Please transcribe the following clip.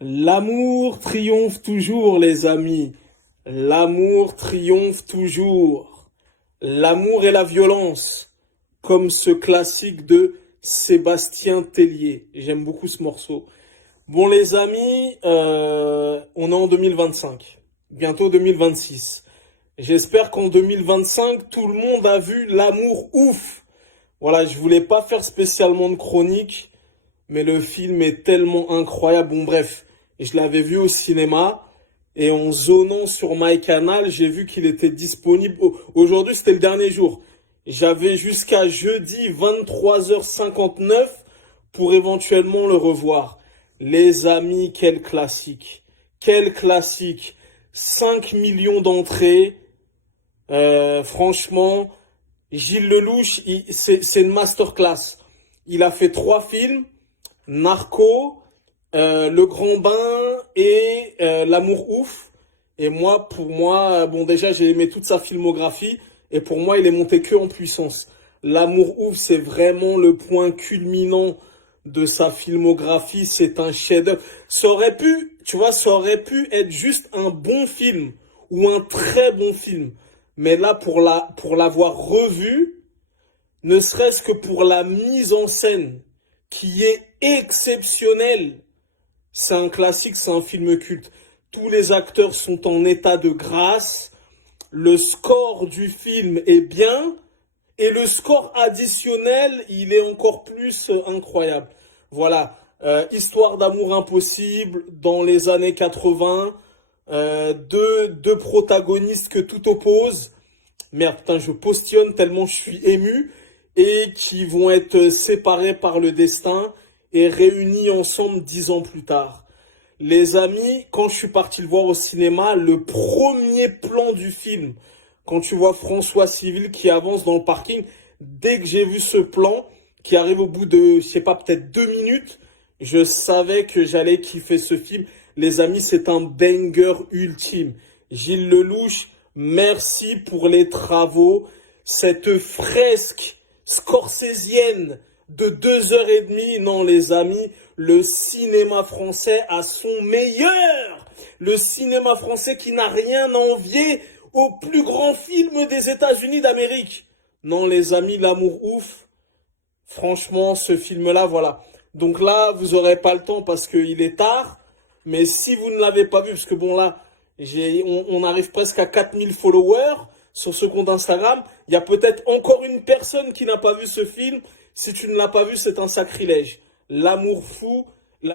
L'amour triomphe toujours, les amis. L'amour triomphe toujours. L'amour et la violence, comme ce classique de Sébastien Tellier. J'aime beaucoup ce morceau. Bon, les amis, on est en 2025, bientôt 2026. J'espère qu'en 2025, tout le monde a vu L'amour ouf. Voilà, je voulais pas faire spécialement de chronique, mais le film est tellement incroyable. Bon, bref, je l'avais vu au cinéma et en zonant sur MyCanal, j'ai vu qu'il était disponible. Aujourd'hui, c'était le dernier jour. J'avais jusqu'à jeudi 23h59 pour éventuellement le revoir. Les amis, quel classique. Quel classique. 5 millions d'entrées. Franchement, Gilles Lelouch, c'est une masterclass. Il a fait 3 films. Narco, Le Grand Bain et L'amour ouf. Et moi, pour moi, bon déjà j'ai aimé toute sa filmographie et pour moi il est monté que en puissance. L'amour ouf, c'est vraiment le point culminant de sa filmographie. C'est un chef-d'œuvre. Ça aurait pu, tu vois, ça aurait pu être juste un bon film ou un très bon film. Mais là, pour l'avoir revu, ne serait-ce que pour la mise en scène qui est exceptionnelle. C'est un classique, c'est un film culte. Tous les acteurs sont en état de grâce. Le score du film est bien. Et le score additionnel, il est encore plus incroyable. Voilà. Histoire d'amour impossible dans les années 80. Deux protagonistes que tout oppose. Merde, putain, je postillonne tellement je suis ému. Et qui vont être séparés par le destin et réunis ensemble 10 ans plus tard. Les amis, quand je suis parti le voir au cinéma, le premier plan du film, quand tu vois François Civil qui avance dans le parking, dès que j'ai vu ce plan, qui arrive au bout de, je sais pas, peut-être 2 minutes, je savais que j'allais kiffer ce film. Les amis, c'est un banger ultime. Gilles Lelouch, merci pour les travaux. Cette fresque scorsésienne de 2 h 30. Non, les amis, le cinéma français a son meilleur. Le cinéma français qui n'a rien à envier au plus grand film des États-Unis d'Amérique. Non, les amis, l'amour ouf. Franchement, ce film-là, voilà. Donc là, vous aurez pas le temps parce qu'il est tard. Mais si vous ne l'avez pas vu, parce que bon là, on arrive presque à 4000 followers sur ce compte Instagram. Il y a peut-être encore une personne qui n'a pas vu ce film. Si tu ne l'as pas vu, c'est un sacrilège. L'amour fou,